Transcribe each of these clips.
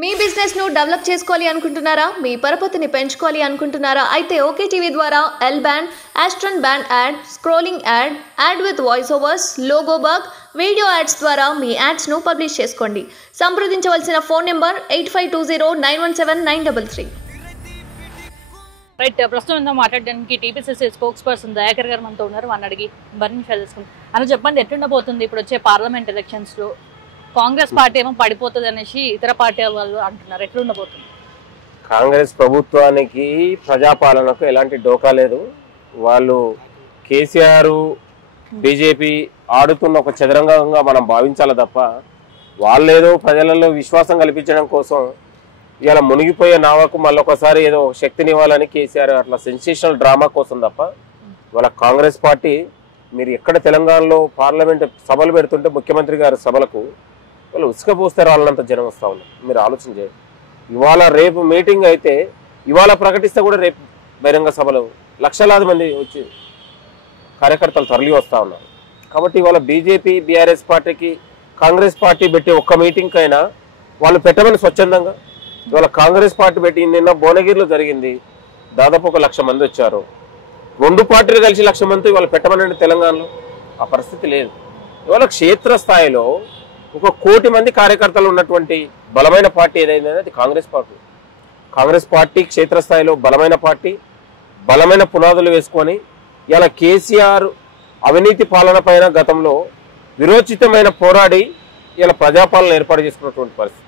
మీ business ను develop చేసుకోవాలి అనుకుంటున్నారా? మీ పరపతిని పెంచుకోవాలి అనుకుంటున్నారా? అయితే ఓకే టీవీ ద్వారా L band, Aston band ad, scrolling ad, ad with voice overs, logo bug, video ads ద్వారా మీ యాడ్స్ ను పబ్లిష్ చేసుకోండి. సంప్రదించవలసిన ఫోన్ నెంబర్ 8520917933. రైట్, ప్రస్తుతం మాట్లాడడానికి టీపీసీసీ స్పోక్స్ పర్సన్ దయాకర్ గారు మనతో ఉన్నారు. మన అడిగి మరిన్ని తెలుసుకుందాం. అని చెప్పండి, ఎట్లుండబోతుంది ఇప్పుడు వచ్చే పార్లమెంట్ ఎలక్షన్స్ లో? కాంగ్రెస్ పార్టీ ఏమో పడిపోతుంది అనేసి ఇతర పార్టీ వాళ్ళు అంటున్నారు. ఎట్లుండబోతుంది? కాంగ్రెస్ ప్రభుత్వానికి ప్రజాపాలనకు ఎలాంటి డోకా లేదు. వాళ్ళు కేసీఆర్ బీజేపీ ఆడుతున్న ఒక చదరంగంగా మనం భావించాలి తప్ప, వాళ్ళేదో ప్రజలలో విశ్వాసం కల్పించడం కోసం ఇలా మునిగిపోయే నావకు మళ్ళొకసారి ఏదో శక్తిని ఇవ్వాలని కేసీఆర్ అట్లా సెన్సేషనల్ డ్రామా కోసం తప్ప, వాళ్ళ కాంగ్రెస్ పార్టీ మీరు ఎక్కడ తెలంగాణలో పార్లమెంట్ సభలు పెడుతుంటే ముఖ్యమంత్రి గారి సభలకు వాళ్ళు ఉసుక పోస్తే రాళ్ళంత జనం వస్తూ ఉన్నారు. మీరు ఆలోచన చేయండి. ఇవాళ రేపు మీటింగ్ అయితే ఇవాళ ప్రకటిస్తే కూడా రేపు బహిరంగ సభలు లక్షలాది మంది వచ్చి కార్యకర్తలు తరలి వస్తూ ఉన్నారు. కాబట్టి ఇవాళ బీజేపీ బీఆర్ఎస్ పార్టీకి కాంగ్రెస్ పార్టీ పెట్టి ఒక్క మీటింగ్ అయినా వాళ్ళు పెట్టమని స్వచ్ఛందంగా, ఇవాళ కాంగ్రెస్ పార్టీ పెట్టి నిన్న భువనగిరిలో జరిగింది, దాదాపు 1,00,000 మంది వచ్చారు. రెండు పార్టీలు కలిసి 1,00,000 మంది ఇవాళ పెట్టమనండి. తెలంగాణలో ఆ పరిస్థితి లేదు. ఇవాళ క్షేత్రస్థాయిలో 1 కోటి మంది కార్యకర్తలు ఉన్నటువంటి బలమైన పార్టీ ఏదైంది అది కాంగ్రెస్ పార్టీ. కాంగ్రెస్ పార్టీ క్షేత్రస్థాయిలో బలమైన పార్టీ, బలమైన పునాదులు వేసుకొని ఇలా కేసీఆర్ అవినీతి పాలన పైన గతంలో విరోచితమైన పోరాడి ఇలా ప్రజాపాలన ఏర్పాటు చేసుకున్నటువంటి పరిస్థితి.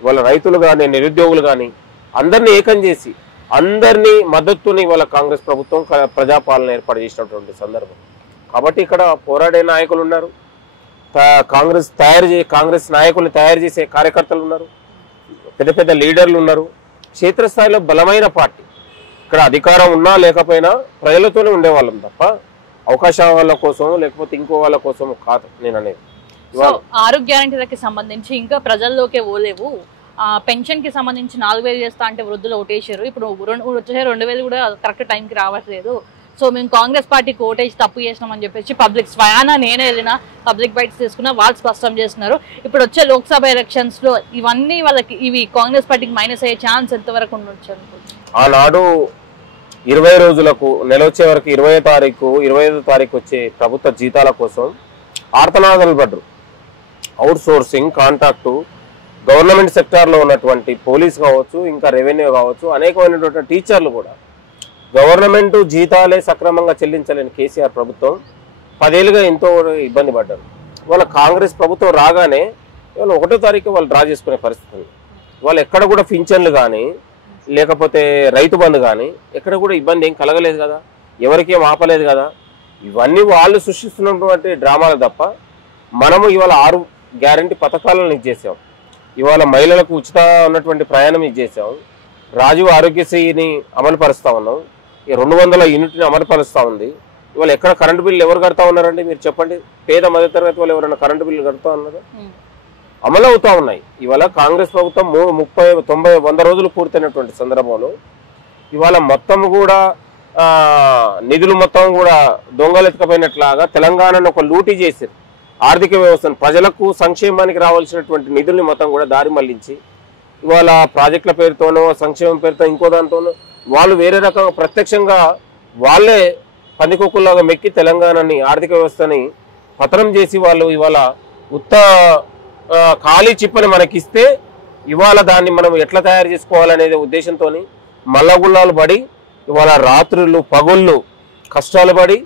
ఇవాళ రైతులు కానీ నిరుద్యోగులు కానీ అందరినీ ఏకం చేసి అందరినీ మద్దతుని ఇవాళ కాంగ్రెస్ ప్రభుత్వం ప్రజాపాలన ఏర్పాటు చేసినటువంటి సందర్భం. కాబట్టి ఇక్కడ పోరాడే నాయకులు ఉన్నారు, కాంగ్రెస్ నాయకుల్ని తయారు చేసే కార్యకర్తలు ఉన్నారు, పెద్ద పెద్ద లీడర్లు ఉన్నారు. క్షేత్రస్థాయిలో బలమైన పార్టీ. ఇక్కడ అధికారం ఉన్నా లేకపోయినా ప్రజలతోనే ఉండేవాళ్ళం తప్ప అవకాశాల కోసం లేకపోతే ఇంకో వాళ్ళ కోసం కాదు నేను అనేది. ఆరోగ్య గ్యారెంటీలకి సంబంధించి ఇంకా ప్రజల్లోకే పోలేవు. పెన్షన్ కి సంబంధించి 4,000 చేస్తా అంటే వృద్ధులు ఓటేసారు. ఇప్పుడు వచ్చే 2,000 కూడా కరెక్ట్ టైంకి రావట్లేదు. సో మేము కాంగ్రెస్ పార్టీకి ఓటేసి తప్పు చేసినామని చెప్పేసి పబ్లిక్ స్వయాన నేనే వెళ్ళినా పబ్లిక్ బైట్స్ తీసుకున్నా వాళ్ళు స్పష్టం చేస్తున్నారు. ఇప్పుడు వచ్చే లోక్సభ ఎలక్షన్స్ లో ఇవన్నీ వాళ్ళకి ఇవి కాంగ్రెస్ పార్టీకి మైనస్ అయ్యే ఛాన్స్ ఎంతవరకు ఉండొచ్చు అనుకోవచ్చు? ఆనాడు 20 రోజులకు నెల వచ్చే వరకు 20వ తారీఖు 25వ తారీఖు వచ్చే ప్రభుత్వ జీతాల కోసం ఆర్తనాదాలు పడ్డరు. అవుట్ సోర్సింగ్ కాంట్రాక్టు గవర్నమెంట్ సెక్టార్లో ఉన్నటువంటి పోలీస్ కావచ్చు, ఇంకా రెవెన్యూ కావచ్చు, అనేకమైనటువంటి టీచర్లు కూడా గవర్నమెంట్ జీతాలే సక్రమంగా చెల్లించలేని కేసీఆర్ ప్రభుత్వం 10 ఏళ్ళుగా ఎంతో ఇబ్బంది పడ్డారు. వాళ్ళ కాంగ్రెస్ ప్రభుత్వం రాగానే వాళ్ళు 1వ తారీఖు వాళ్ళు డ్రా చేసుకునే పరిస్థితి. వాళ్ళు ఎక్కడ కూడా పింఛన్లు కానీ లేకపోతే రైతు బంధు కానీ ఎక్కడ కూడా ఇబ్బంది ఏం కలగలేదు కదా, ఎవరికేం ఆపలేదు కదా. ఇవన్నీ వాళ్ళు సృష్టిస్తున్నటువంటి డ్రామాలు తప్ప మనము ఇవాళ 6 గ్యారంటీ పథకాలను ఇచ్చేసాం. ఇవాళ మహిళలకు ఉచిత ఉన్నటువంటి ప్రయాణం ఇచ్చేసాం. రాజీవ్ ఆరోగ్యశ్రీని అమలు పరుస్తూ ఉన్నాం. ఈ 200 యూనిట్ని అమలు పరుస్తూ ఉంది. ఇవాళ ఎక్కడ కరెంటు బిల్లు ఎవరు కడతా ఉన్నారండి మీరు చెప్పండి? పేద మధ్యతరగతి వాళ్ళు ఎవరైనా కరెంటు బిల్లు కడతా ఉన్నారా? అమలు అవుతా ఉన్నాయి. ఇవాళ కాంగ్రెస్ ప్రభుత్వం 30, 90, 100 రోజులు పూర్తయినటువంటి సందర్భంలో ఇవాళ మొత్తం కూడా నిధులు మొత్తం కూడా దొంగలు ఎత్తుకపోయినట్లాగా తెలంగాణను ఒక లూటీ చేశారు. ఆర్థిక వ్యవస్థను ప్రజలకు సంక్షేమానికి రావాల్సినటువంటి నిధుల్ని మొత్తం కూడా దారి మళ్లించి ఇవాళ ప్రాజెక్టుల పేరుతోనో సంక్షేమం పేరుతో ఇంకో దాంతోనో వాళ్ళు వేరే రకంగా ప్రత్యక్షంగా వాళ్ళే పందికొక్కుల్లాగా మెక్కి తెలంగాణని ఆర్థిక వ్యవస్థని పతనం చేసి వాళ్ళు ఇవాళ ఖాళీ చిప్పని మనకిస్తే ఇవాళ దాన్ని మనం ఎట్లా తయారు చేసుకోవాలనేది ఉద్దేశంతో మల్లగుల్లాలు పడి ఇవాళ రాత్రులు పగుళ్ళు కష్టాలు పడి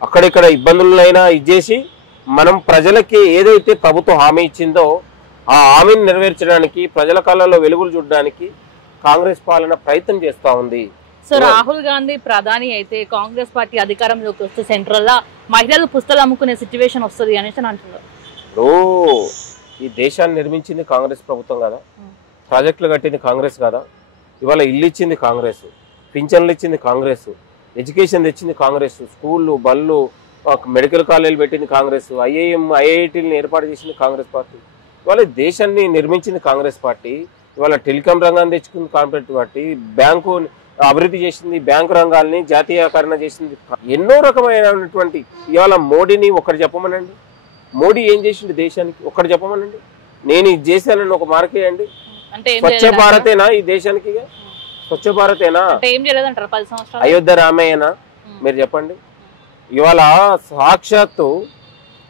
అక్కడిక్కడ ఇబ్బందులైనా ఇచ్చేసి మనం ప్రజలకి ఏదైతే ప్రభుత్వం హామీ ఇచ్చిందో ఆ హామీని నెరవేర్చడానికి ప్రజల కళ్ళలో వెలుగులు చూడడానికి కాంగ్రెస్ పాలన ప్రయత్నం చేస్తూ ఉంది. సో రాహుల్ గాంధీ ప్రధాని అయితే కాంగ్రెస్ పార్టీ అధికారంలోకి వస్తే సెంట్రల్ లా మహిళలు పుస్తకాలు అమ్ముకునే సిచ్యువేషన్ వస్తుంది అనేసి అంటున్నారు. ఈ దేశాన్ని నిర్మించింది కాంగ్రెస్ ప్రభుత్వం కదా, ప్రాజెక్టులు కట్టింది కాంగ్రెస్ కదా, ఇవాళ ఇల్లు ఇచ్చింది కాంగ్రెస్, పింఛన్లు ఇచ్చింది కాంగ్రెస్, ఎడ్యుకేషన్ తెచ్చింది కాంగ్రెస్, స్కూళ్ళు బళ్ళు మెడికల్ కాలేజీలు పెట్టింది కాంగ్రెస్, ఐఐటీలను ఏర్పాటు చేసింది కాంగ్రెస్ పార్టీ. ఇవాళ దేశాన్ని నిర్మించింది కాంగ్రెస్ పార్టీ. ఇవాళ టెలికాం రంగాన్ని తెచ్చుకుంది కాంగ్రెస్ పార్టీ, బ్యాంకు అభివృద్ధి చేసింది, బ్యాంకు రంగాల్ని జాతీయకరణ చేసింది. ఎన్నో రకమైనటువంటి ఇవాళ మోడీని ఒకటి చెప్పమనండి, మోడీ ఏం చేసిండు దేశానికి ఒక్కటి చెప్పమనండి. నేను ఇది చేశానని ఒక మార్కేయండి. అంటే స్వచ్ఛ భారతేనా ఈ దేశానికి? స్వచ్ఛ భారతేనా? ఏం చేయలేదంటారు 10 సంవత్సరాలు? అయోధ్య రామయ్యనా? మీరు చెప్పండి. ఇవాళ సాక్షాత్తు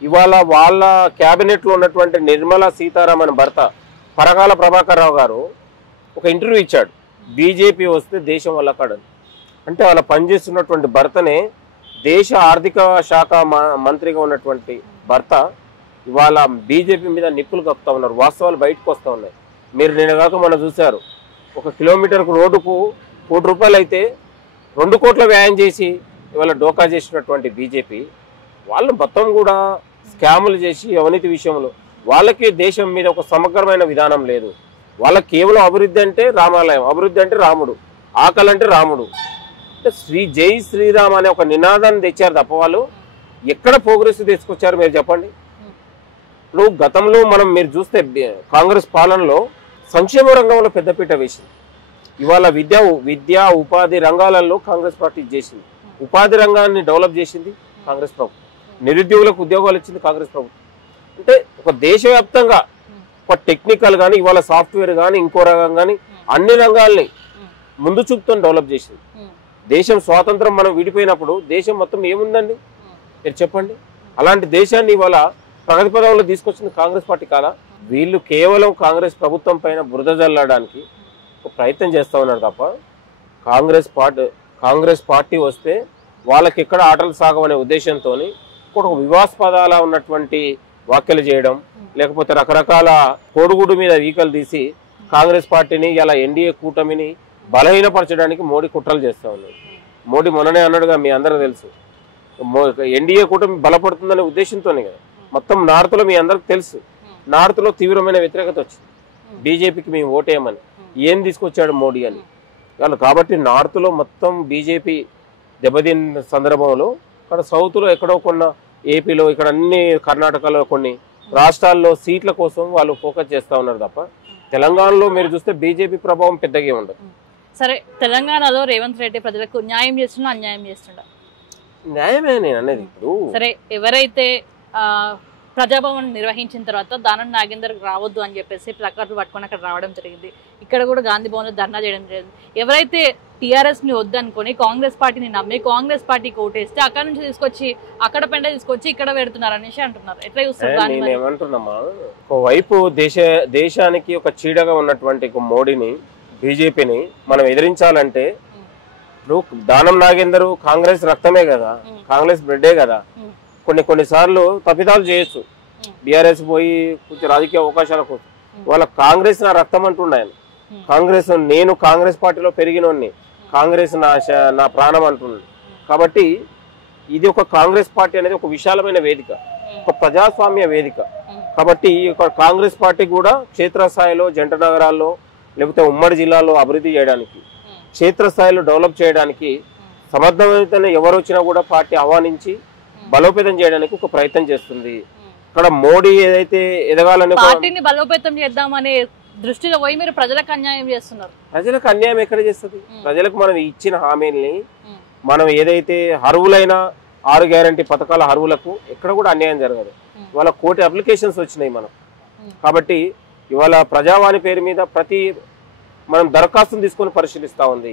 ఇవాళ వాళ్ళ క్యాబినెట్ లో ఉన్నటువంటి నిర్మలా సీతారామన్ భర్త పరకాల ప్రభాకర్ రావు గారు ఒక ఇంటర్వ్యూ ఇచ్చాడు. బీజేపీ వస్తే దేశం వల్ల కాడని. అంటే వాళ్ళ పనిచేస్తున్నటువంటి భర్తనే దేశ ఆర్థిక శాఖ మంత్రిగా ఉన్నటువంటి భర్త ఇవాళ బీజేపీ మీద నిప్పులు కప్పుతా ఉన్నారు. వాస్తవాలు బయటకు వస్తూ ఉన్నాయి. మీరు నిన్నగాక మనం చూశారు, 1 కిలోమీటర్కు రోడ్డుకు ₹1 కోటి అయితే 2 కోట్ల వ్యయం చేసి ఇవాళ డోకా చేసినటువంటి బీజేపీ వాళ్ళు మొత్తం కూడా స్కాములు చేసి అవినీతి విషయంలో వాళ్ళకి దేశం మీద ఒక సమగ్రమైన విధానం లేదు. వాళ్ళకి కేవలం అభివృద్ధి అంటే రామాలయం, అభివృద్ధి అంటే రాముడు, ఆకలి అంటే రాముడు, అంటే జై శ్రీరామ్ అనే ఒక నినాదాన్ని తెచ్చారు తప్ప వాళ్ళు ఎక్కడ ప్రోగ్రెస్ తీసుకొచ్చారు మీరు చెప్పండి. ఇప్పుడు గతంలో మీరు చూస్తే కాంగ్రెస్ పాలనలో సంక్షేమ రంగంలో పెద్దపీట వేసింది. ఇవాళ విద్యా ఉపాధి రంగాలలో కాంగ్రెస్ పార్టీ చేసింది. ఉపాధి రంగాన్ని డెవలప్ చేసింది కాంగ్రెస్ ప్రభుత్వం. నిరుద్యోగులకు ఉద్యోగాలు ఇచ్చింది కాంగ్రెస్ ప్రభుత్వం. అంటే ఒక దేశవ్యాప్తంగా ఒక టెక్నికల్ కానీ ఇవాళ సాఫ్ట్వేర్ కానీ ఇంకో రంగం కానీ అన్ని రంగాల్ని ముందు చూపుతో డెవలప్ చేసింది. దేశం స్వాతంత్రం మనం విడిపోయినప్పుడు దేశం మొత్తం ఏముందండి మీరు చెప్పండి. అలాంటి దేశాన్ని ఇవాళ ప్రగతి పదంలో తీసుకొచ్చింది కాంగ్రెస్ పార్టీ కాదా? వీళ్ళు కేవలం కాంగ్రెస్ ప్రభుత్వం పైన బురద జల్లడానికి ఒక ప్రయత్నం చేస్తూ ఉన్నారు తప్ప కాంగ్రెస్ పార్టీ వస్తే వాళ్ళకి ఎక్కడ ఆటలు సాగవనే ఉద్దేశంతో ఒక వివాదాస్పదాల ఉన్నటువంటి వ్యాఖ్యలు చేయడం, లేకపోతే రకరకాల కోడుగుడు మీద వీకలు తీసి కాంగ్రెస్ పార్టీని ఇలా ఎన్డీఏ కూటమిని బలహీనపరచడానికి మోడీ కుట్రలు చేస్తూ ఉన్నారు. మోడీ మొన్ననే అన్నాడుగా, మీ అందరూ తెలుసు, ఎన్డీఏ కూటమి బలపడుతుందనే ఉద్దేశంతోనే కదా. మొత్తం నార్త్లో మీ అందరికి తెలుసు, నార్త్లో తీవ్రమైన వ్యతిరేకత వచ్చింది బీజేపీకి మేము ఓటేయమని. ఏం తీసుకొచ్చాడు మోడీ అని వాళ్ళు. కాబట్టి నార్త్లో మొత్తం బీజేపీ దెబ్బతిన్న సందర్భంలో అక్కడ సౌత్లో ఎక్కడో కొన్న ఏపీలో ఇక్కడ అన్ని కర్ణాటకలో కొన్ని రాష్ట్రాల్లో సీట్ల కోసం వాళ్ళు ఫోకస్ చేస్తూ ఉన్నారు తప్ప తెలంగాణలో మీరు చూస్తే బీజేపీ ప్రభావం పెద్దగా ఉండదు. సరే, తెలంగాణలో రేవంత్ రెడ్డి ప్రజలకు న్యాయం చేస్తున్నా అన్యాయం చేస్తుండ? న్యాయమే నేను అనేది. ఇప్పుడు సరే, ఎవరైతే ప్రజాభవన్ నిర్వహించిన తర్వాత దానం నాగేందర్ రావద్దు అని చెప్పేసి ప్లకార్డులు పట్టుకొని అక్కడ రావడం జరిగింది. ఇక్కడ కూడా గాంధీ భవన్లో ధర్నా చేయడం జరిగింది. ఎవరైతే టీఆర్ఎస్ ని వద్దనుకొని కాంగ్రెస్ పార్టీని నమ్మి కాంగ్రెస్ పార్టీకి ఓటేస్తే అక్కడ నుంచి తీసుకొచ్చి అక్కడ పెండ తీసుకొచ్చి ఇక్కడ పెడుతున్నారు అనేసి అంటున్నారు. ఎట్లా చూస్తారు? నేను ఏమంటున్నామా, ఒకవైపు దేశానికి ఒక చీడగా ఉన్నటువంటి మోడీని బీజేపీని మనం ఎదిరించాలంటే ఇప్పుడు దానం నాగేందర్ కాంగ్రెస్ రక్తమే కదా, కాంగ్రెస్ బ్లడ్డే కదా. కొన్నిసార్లు తప్పిదాలు చేయొచ్చు, బీఆర్ఎస్ పోయి కొంచెం రాజకీయ అవకాశాల కోసం. వాళ్ళ కాంగ్రెస్ నా రక్తం అంటుండే ఆయన. కాంగ్రెస్, నేను కాంగ్రెస్ పార్టీలో పెరిగినోడిని, కాంగ్రెస్ నా ప్రాణం అంటున్నాడు. కాబట్టి ఇది ఒక కాంగ్రెస్ పార్టీ అనేది ఒక విశాలమైన వేదిక, ఒక ప్రజాస్వామ్య వేదిక. కాబట్టి ఒక కాంగ్రెస్ పార్టీ కూడా క్షేత్రస్థాయిలో జంట నగరాల్లో లేకపోతే ఉమ్మడి జిల్లాలో అభివృద్ధి చేయడానికి, క్షేత్రస్థాయిలో డెవలప్ చేయడానికి సమర్థవంతంగా ఎవరు వచ్చినా కూడా పార్టీ ఆహ్వానించి బలోపేతం చేయడానికి ఒక ప్రయత్నం చేస్తుంది. ఇక్కడ మోడీ ఏదైతే ఎదగాలని పార్టీని బలోపేతం చేద్దామనే దృష్టిలో పోయి మీరు ప్రజలకు అన్యాయం చేస్తున్నారు. ప్రజలకు అన్యాయం ఎక్కడ చేస్తుంది? ప్రజలకు మనం ఇచ్చిన హామీల్ని, మనం ఏదైతే అర్హులైన 6 గ్యారంటీ పథకాల అర్హులకు ఎక్కడ కూడా అన్యాయం జరగదు. ఇవాళ కోటి అప్లికేషన్స్ వచ్చినాయి మనం. కాబట్టి ఇవాళ ప్రజావాణి పేరు మీద మనం దరఖాస్తులు తీసుకొని పరిశీలిస్తా ఉంది.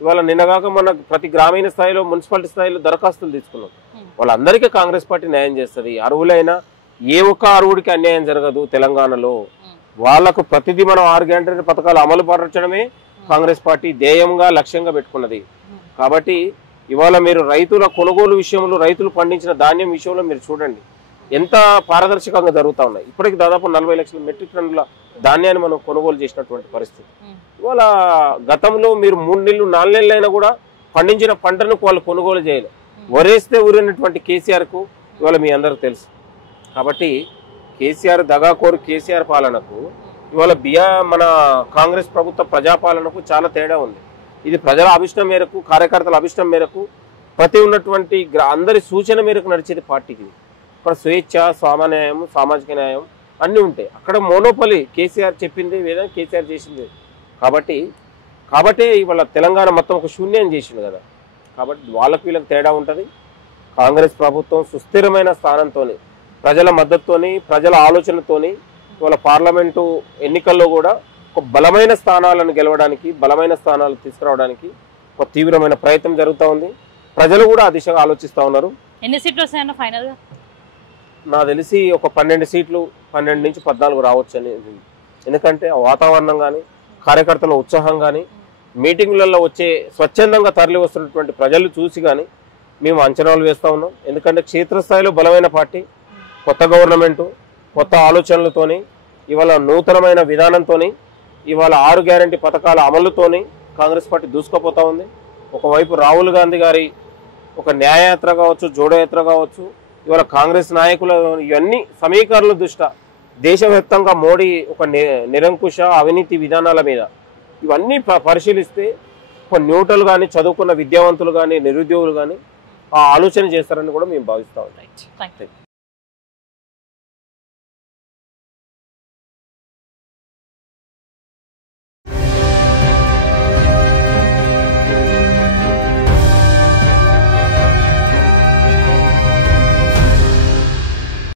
ఇవాళ నిన్నగాక మన ప్రతి గ్రామీణ స్థాయిలో మున్సిపాలిటీ స్థాయిలో దరఖాస్తులు తీసుకున్నాం. వాళ్ళందరికీ కాంగ్రెస్ పార్టీ న్యాయం చేస్తుంది. అర్హులైన ఏ ఒక్క అర్హుడికి అన్యాయం జరగదు తెలంగాణలో. వాళ్లకు ప్రతిదీ మనం 6 గ్యారంటీ పథకాలు అమలు పరచడమే కాంగ్రెస్ పార్టీ ధ్యేయంగా లక్ష్యంగా పెట్టుకున్నది. కాబట్టి ఇవాళ మీరు రైతుల కొనుగోలు విషయంలో, రైతులు పండించిన ధాన్యం విషయంలో మీరు చూడండి ఎంత పారదర్శకంగా జరుగుతూ ఉన్నాయి. ఇప్పటికి దాదాపు 40 లక్షల మెట్రిక్ టన్నుల ధాన్యాన్ని మనం కొనుగోలు చేసినటువంటి పరిస్థితి. ఇవాళ గతంలో మీరు 3 నెలలు 4 నెలలు అయినా కూడా పండించిన పంటను వాళ్ళు కొనుగోలు చేయలేదు. వరేస్తే ఊరినటువంటి కేసీఆర్కు ఇవాళ మీ అందరికి తెలుసు. కాబట్టి కేసీఆర్ దగాకోరు కేసీఆర్ పాలనకు ఇవాళ మన కాంగ్రెస్ ప్రభుత్వ ప్రజాపాలనకు చాలా తేడా ఉంది. ఇది ప్రజల అభిష్టం మేరకు, కార్యకర్తల అభిష్టం మేరకు, ప్రతి ఉన్నటువంటి అందరి సూచన మేరకు నడిచేది పార్టీకి. ఇక్కడ స్వేచ్ఛ, సామాన్యాయం, సామాజిక న్యాయం అన్నీ ఉంటాయి. అక్కడ మోనోపలి కేసీఆర్ చెప్పింది వేదా, కేసీఆర్ చేసింది. కాబట్టి ఇవాళ తెలంగాణ మొత్తం ఒక శూన్యం చేసింది కదా. కాబట్టి వాళ్ళకి వీళ్ళకి తేడా ఉంటుంది. కాంగ్రెస్ ప్రభుత్వం సుస్థిరమైన స్థానంతో, ప్రజల మద్దతుతోని, ప్రజల ఆలోచనతోని ఇవాళ పార్లమెంటు ఎన్నికల్లో కూడా ఒక బలమైన స్థానాలను గెలవడానికి, బలమైన స్థానాలు తీసుకురావడానికి ఒక తీవ్రమైన ప్రయత్నం జరుగుతూ ఉంది. ప్రజలు కూడా ఆ దిశగా ఆలోచిస్తూ ఉన్నారు. ఎన్ని సీట్లు వస్తాయన్న ఫైనల్ గా? నాకు తెలిసి ఒక 12 సీట్లు, 12 నుంచి 14 రావచ్చు అనేది. ఎందుకంటే ఆ వాతావరణం కానీ, కార్యకర్తల ఉత్సాహం కానీ, మీటింగులలో వచ్చే స్వచ్ఛందంగా తరలి వస్తున్నటువంటి ప్రజలు చూసి కానీ మేము అంచనాలు వేస్తూ ఉన్నాం. ఎందుకంటే క్షేత్రస్థాయిలో బలమైన పార్టీ, కొత్త గవర్నమెంటు, కొత్త ఆలోచనలతోని, ఇవాళ నూతనమైన విధానంతోని, ఇవాళ 6 గ్యారంటీ పథకాల అమలుతోని కాంగ్రెస్ పార్టీ దూసుకుపోతూ ఉంది. ఒకవైపు రాహుల్ గాంధీ గారి ఒక న్యాయయాత్ర కావచ్చు, జోడయాత్ర కావచ్చు, ఇవాళ కాంగ్రెస్ నాయకుల ఇవన్నీ సమీకరణల దృష్ట్యా దేశవ్యాప్తంగా మోడీ ఒక నిరంకుశ అవినీతి విధానాల మీద ఇవన్నీ పరిశీలిస్తే ఒక న్యూట్రల్ కానీ, చదువుకున్న విద్యావంతులు కానీ, నిరుద్యోగులు కానీ ఆ ఆలోచన చేస్తారని కూడా మేము భావిస్తాం. Thank you.